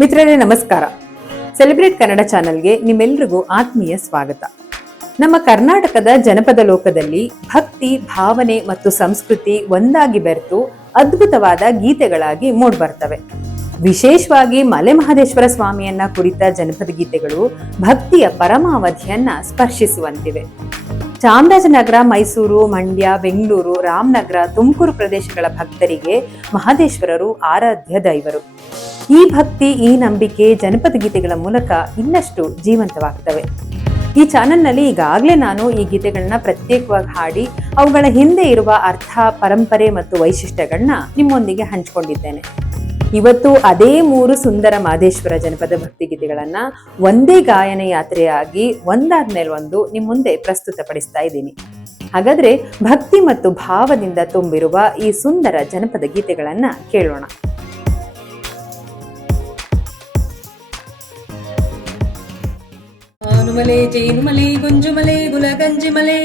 ಮಿತ್ರರೇ ನಮಸ್ಕಾರ. ಸೆಲೆಬ್ರೇಟ್ ಕನ್ನಡ ಚಾನೆಲ್ಗೆ ನಿಮ್ಮೆಲ್ಲರಿಗೂ ಆತ್ಮೀಯ ಸ್ವಾಗತ. ನಮ್ಮ ಕರ್ನಾಟಕದ ಜನಪದ ಲೋಕದಲ್ಲಿ ಭಕ್ತಿ, ಭಾವನೆ ಮತ್ತು ಸಂಸ್ಕೃತಿ ಒಂದಾಗಿ ಬೆರೆತು ಅದ್ಭುತವಾದ ಗೀತೆಗಳಾಗಿ ಮೂಡ್ಬರ್ತವೆ. ವಿಶೇಷವಾಗಿ ಮಲೆ ಮಹದೇಶ್ವರ ಸ್ವಾಮಿಯನ್ನ ಕುರಿತ ಜನಪದ ಗೀತೆಗಳು ಭಕ್ತಿಯ ಪರಮಾವಧಿಯನ್ನ ಸ್ಪರ್ಶಿಸುವಂತಿವೆ. ಚಾಮರಾಜನಗರ, ಮೈಸೂರು, ಮಂಡ್ಯ, ಬೆಂಗಳೂರು, ರಾಮನಗರ, ತುಮಕೂರು ಪ್ರದೇಶಗಳ ಭಕ್ತರಿಗೆ ಮಹದೇಶ್ವರರು ಆರಾಧ್ಯ ದೈವರು. ಈ ಭಕ್ತಿ, ಈ ನಂಬಿಕೆ ಜನಪದ ಗೀತೆಗಳ ಮೂಲಕ ಇನ್ನಷ್ಟು ಜೀವಂತವಾಗ್ತವೆ. ಈ ಚಾನೆಲ್ನಲ್ಲಿ ಈಗಾಗಲೇ ನಾನು ಈ ಗೀತೆಗಳನ್ನ ಪ್ರತ್ಯೇಕವಾಗಿ ಹಾಡಿ ಅವುಗಳ ಹಿಂದೆ ಇರುವ ಅರ್ಥ, ಪರಂಪರೆ ಮತ್ತು ವೈಶಿಷ್ಟ್ಯಗಳನ್ನ ನಿಮ್ಮೊಂದಿಗೆ ಹಂಚಿಕೊಂಡಿದ್ದೇನೆ. ಇವತ್ತು ಅದೇ 3 ಸುಂದರ ಮಹದೇಶ್ವರ ಜನಪದ ಭಕ್ತಿ ಗೀತೆಗಳನ್ನ ಒಂದೇ ಗಾಯನ ಯಾತ್ರೆಯಾಗಿ ಒಂದಾದ್ಮೇಲೆ ಒಂದು ನಿಮ್ಮ ಮುಂದೆ ಪ್ರಸ್ತುತಪಡಿಸ್ತಾ ಇದ್ದೀನಿ. ಹಾಗಾದ್ರೆ ಭಕ್ತಿ ಮತ್ತು ಭಾವದಿಂದ ತುಂಬಿರುವ ಈ ಸುಂದರ ಜನಪದ ಗೀತೆಗಳನ್ನ ಕೇಳೋಣ. ಆನುಮಲೆ, ಜೇನುಮಲೆ, ಗುಂಜುಮಲೆ, ಗುಲಗಂಜಿಮಲೆ,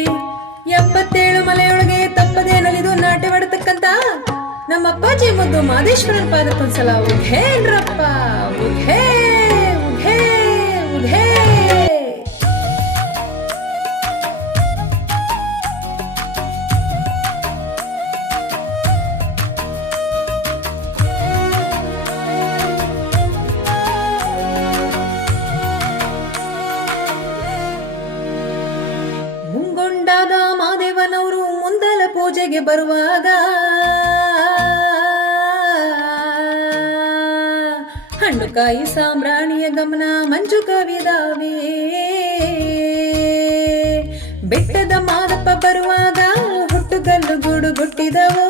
77 ಮಲೆಯೊಳಗೆ ತಪ್ಪದೆ ನಲಿದು ನಾಟ್ಯವಾಡತಕ್ಕಂತ ನಮ್ಮ ಅಪ್ಪಾಜಿ ಮುದ್ದು ಮಹದೇಶ್ವರನ ಪಾದಕ್ಕೊಂದ್ಸಲ ಉಘೇನ್ರಪ್ಪ, ಉಘೇ ಉಘೇ ಉಘೇ. ಮುಂಗೊಂಡಾದ ಮಾದೇವನವರು ಮುಂದಲ ಪೂಜೆಗೆ ಬರುವಾಗ ಹಣ್ಣು ಕಾಯಿ ಸಾಂಬ್ರಾಣಿಯ ಗಮನ ಮಂಜು ಕವಿದಾವೆ. ಬೆಟ್ಟದ ಮಾದಪ್ಪ ಬರುವಾಗ ಹುಟ್ಟುಗಲ್ಲು ಗೂಡು ಗುಟ್ಟಿದವೋ,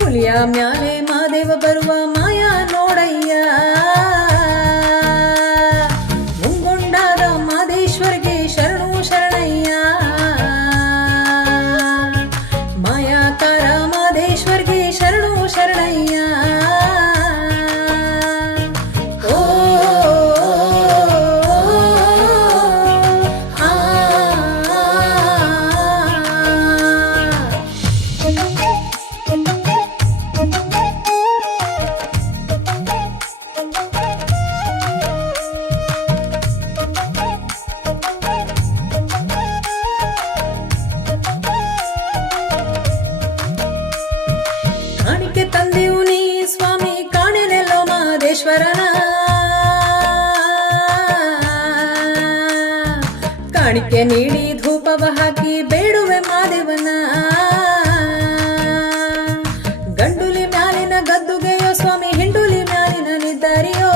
ಹುಲಿಯ ಮ್ಯಾಲೆ ಮಾದೇವ ಬರುವ ಮಾಯಾ ನೋಡಯ್ಯ. ಮುಂಗೊಂಡಾದ ಮಾದೇಶ್ವರ್ಗೆ ಶರಣು ಶರಣಯ್ಯ, ಮಾಯಾಕಾರ ಮಾದೇಶ್ವರ್ಗೆ ಶರಣು ಶರಣಯ್ಯ. ಓ ಆ ಕಾಣಿಕೆ ತಂದೆವು ನೀ ಸ್ವಾಮಿ, ಕಾಣೆನೆಲ್ಲೋ ಮಹದೇಶ್ವರನ. ಕಾಣಿಕೆ ನೀಡಿ ಧೂಪವ ಹಾಕಿ ಬೇಡುವೆ ಮಾದೇವನ. ಗಂಡುಲಿ ಮ್ಯಾಲಿನ ಗದ್ದುಗೆಯೋ ಸ್ವಾಮಿ, ಹಿಂಡುಲಿ ಮ್ಯಾಲಿನ ನಿದ್ದಾರಿಯೋ.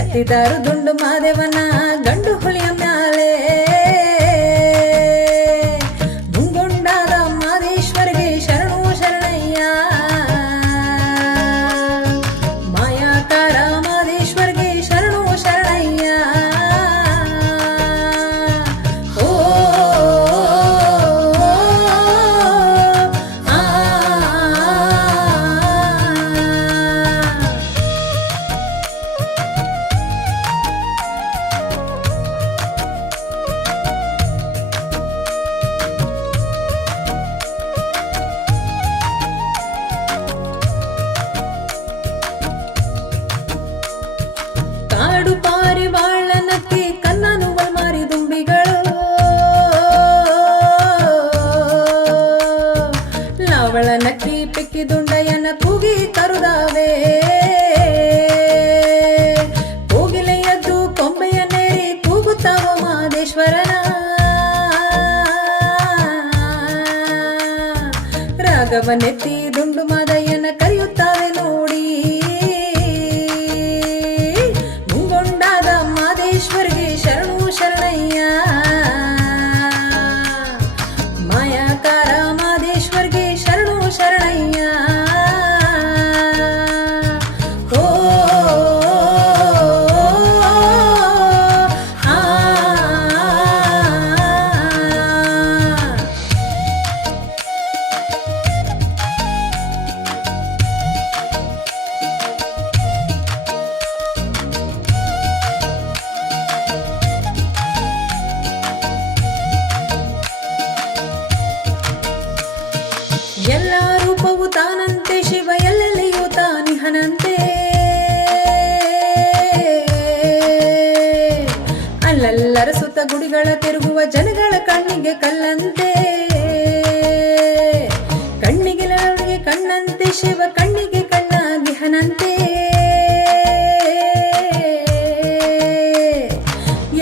ಎತ್ತಿದಾರು ದುಂಡು ಮಾದೇವನ ಗಂಡು ಹುಲಿಯ ಮ್ಯಾಲೆ. ಮುಂಗೊಂಡಾದ ಮಾದೇಶ್ವರಿಗೆ ಶರಣು ಶರಣಯ್ಯ, ಮಾಯಾಕಾರ ಮಾದೇಶ್ವರಿಗೆ ಶರಣು ಶರಣಯ್ಯ. ಓ ಆ ಕಾಡು ಪಾರಿವಾಳ ನಕ್ಕಿ ಕನ್ನನು ಮಾರಿ ದುಂಬಿಗಳು, ಲಾವಳ ನಕ್ಕಿ ಪಿಕ್ಕಿ ದುಂಡಯ್ಯನ ಕೂಗಿ ಕರುದಾವೆ. ಕೋಗಿಲೆಯದ್ದು ಕೊಂಬೆಯ ನೇರಿ ಕೂಗುತ್ತಾವ ಮಹದೇಶ್ವರನ. ರಾಗವನೆತ್ತಿ ದುಂಡು ಮಾದಯ್ಯನ ಕರೆಯುತ್ತಾವೆ ನೋಡಿ. ಮುಂಗೊಂಡಾದ ಮಾದೇಶ್ವರಿಗೆ ಶರಣು ಶರಣಯ್ಯ, ಮಾಯಾಕಾರ ಮಾದೇಶ್ವರಿಗೆ ಶರಣು ಶರಣಯ್ಯ. ಓ ಆ ಸುತ್ತ ಗುಡಿಗಳ ತಿರುಗುವ ಜನಗಳ ಕಣ್ಣಿಗೆ ಕಲ್ಲಂತೆ, ಕಣ್ಣಿಗೆ ನಡುವಿಗೆ ಕಣ್ಣಂತೆ, ಶಿವ ಕಣ್ಣಿಗೆ ಕಣ್ಣಾಗಿಹನಂತೆ.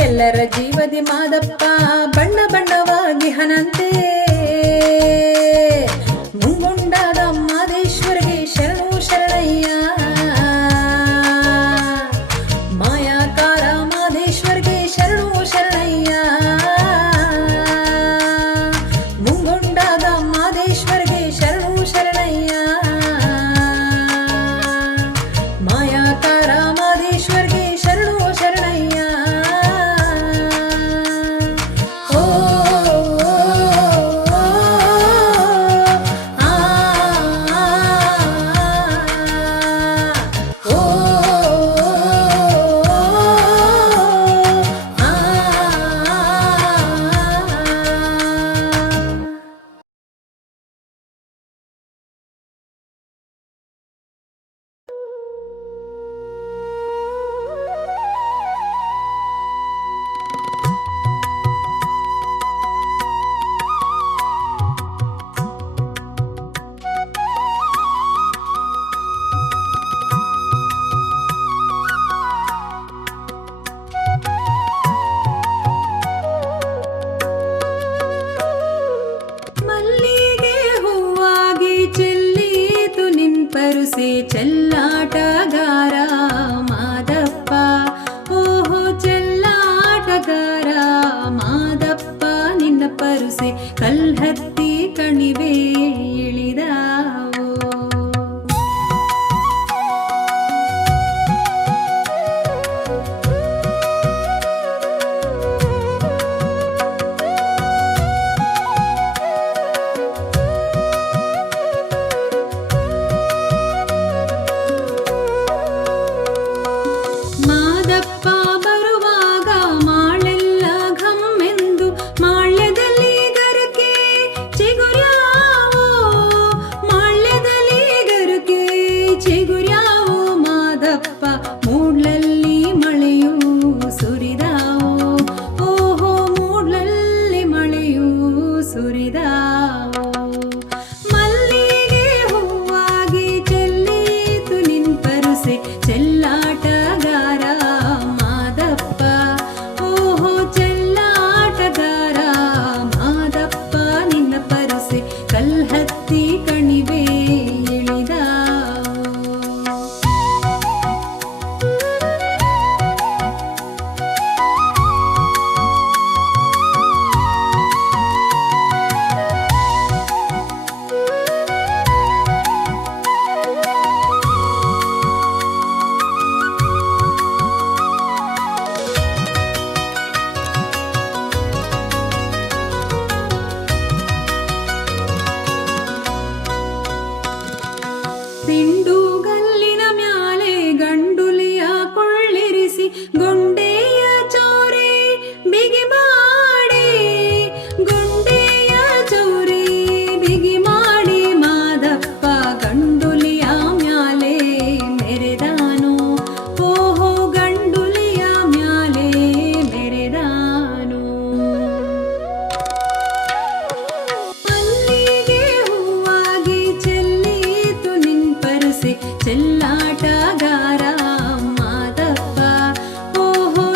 ಎಲ್ಲರ ಜೀವದಿ ಮಾದಪ್ಪ ಬಣ್ಣ ಬಣ್ಣವಾಗಿಹನಂತೆ. ಮುಂಗುಂಡಾದ ಮಾದೇಶ್ವರಿಗೆ ಶರಣು ಶರಣಯ್ಯ, ಮಾಯಾಕಾರ ಮಾದೇಶ್ವರಿಗೆ ಶರಣು ಶರಣಯ್ಯ. ಮುಂಗುಂಡಾದ ಮಾದೇಶ್ವರಿಗೆ ಶರಣು ಶರಣಯ್ಯ, ಮಾಯಾಕಾರ ಮಾದೇಶ್ವರಿಗೆ ಶರಣು ಶರಣಯ್ಯ. ಪರುಸೆ ಚೆಲ್ಲಾಟಗಾರ ಮಾದಪ್ಪ, ಓಹೋ ಚೆಲ್ಲಾಟಗಾರ ಮಾದಪ್ಪ, ನಿನ್ನ ಪರುಸೆ ಕಲ್ಹತ್ತಿ ಕಣಿವೆ ಇಳಿದಾವೋ. ಪಿಂಡುಗಲ್ಲಿನ ಮ್ಯಾಲೆ ಗಂಡುಲಿಯ ಕೊಳ್ಳಿರಿಸಿ ಗೊಂಡೆಯ ಚೌರಿ ಬಿಗಿ ಮಾಡಿ, ಗೊಂಡೆಯ ಚೌರಿ ಬಿಗಿ ಮಾಡಿ ಮಾದಪ್ಪ ಗಂಡುಲಿಯ ಮ್ಯಾಲೆ ಮೆರೆದಾನು, ಓಹೋ ಗಂಡುಲಿಯ ಮ್ಯಾಲೆ ಮೆರೆದಾನು. ಮಲ್ಲಿಗೆ ಹೂವಾಗಿ ಚೆಲ್ಲೀತು ನಿನ್ ಪರಸೆ ಚೆಲ್ಲಾಟಗಾರ ಮಾದಪ್ಪ, ಓಹೋ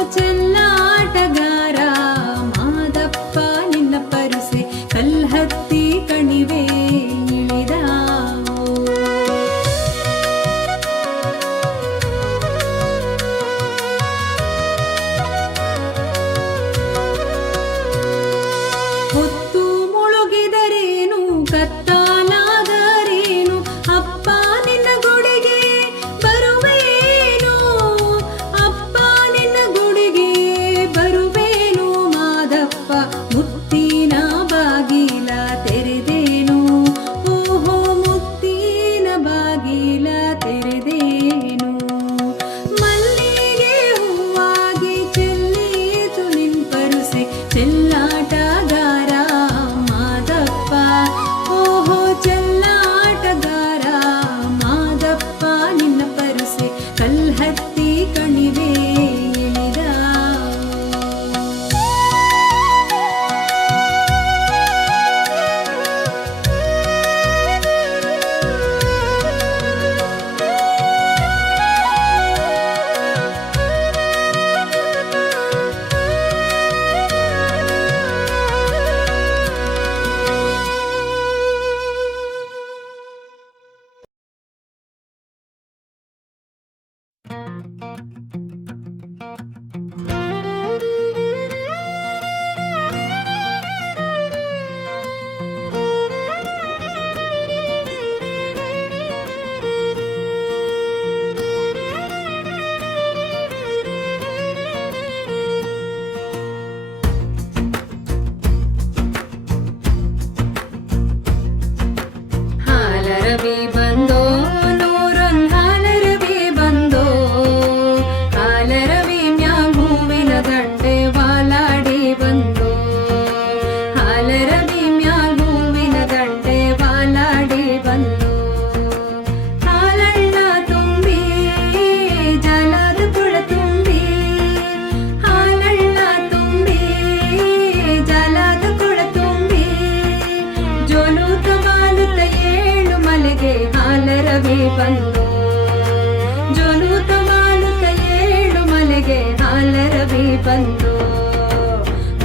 ಬಂದು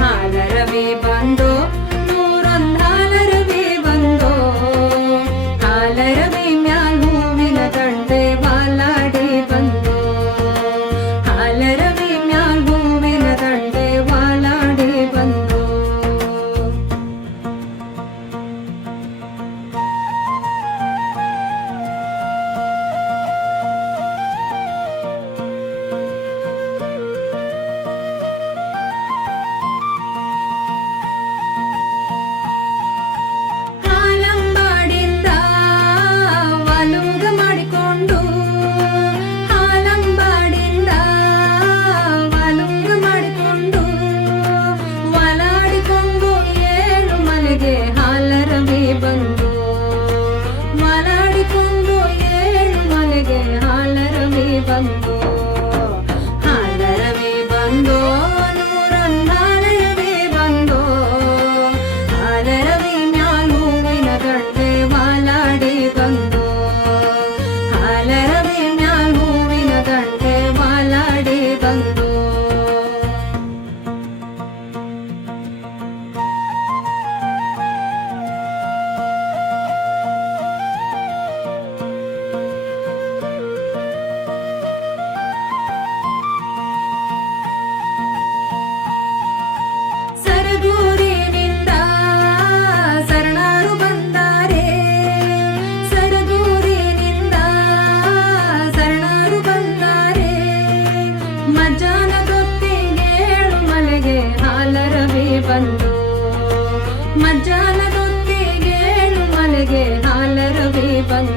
ಹಾಲರವಿ ಬಂದು ನೂರೊಂದು ಹಾಲರವಿ ಬಂದು ಹಾಲರವಿ ಮ್ಯಾಲ್ ಹೂವಿನ ದಂಡೆ ವಾಲಾಡಿ ಬಂದು ಹಾಲರವಿ ಮ್ಯಾಲ್ ಹೂವಿನ ದಂಡೆ ವಾಲಾಡಿ ಬಂದು ಹಾಲಂಬಾಡಿಂದ ವಾಲುಂಗ ಮಾಡಿಕೊಂಡು ಹಾಲಂಬಾಡಿಂದ ವಾಲುಂಗ ಮಾಡಿಕೊಂಡು ವಾಲಾಡಿಕೊಂಡು ಏಳು ಮನೆಗೆ ಹಾಲರವಿ ಬಂದು ವಾಲಾಡಿಕೊಂಡು ಏಳು ಮನೆಗೆ ಹಾಲರವಿ ಬಂದು ಹಾಲರವಿ ಬಂದು ನೂರೊಂದು ಹಾಲರವಿ ಬಂದು ಹಾಲರವಿ ಮ್ಯಾಲ್ ಹೂವಿನ ದಂಡೆ ವಾಲಾಡಿ ಬಂದು ಹಾಲರವಿ ಮ್ಯಾಲ್ ಹೂವಿನ ದಂಡೆ ವಾಲಾಡಿ ಬಂದು ಸರಗೂರಿನಿಂದ ಶರಣರು ಬಂದಾರೆ ಸರಗೂರಿನಿಂದ ಶರಣರು ಬಂದಾರೆ ಮಜ್ಜಾನದೊತ್ತಿಗೆ ಏಳು ಮಲೆಗೆ ಹಾಲರವಿ ಬಂದು ಮಜ್ಜಾನದೊತ್ತಿಗೆ ಏಳು ಮಲೆಗೆ ಹಾಲರವಿ ಬಂದು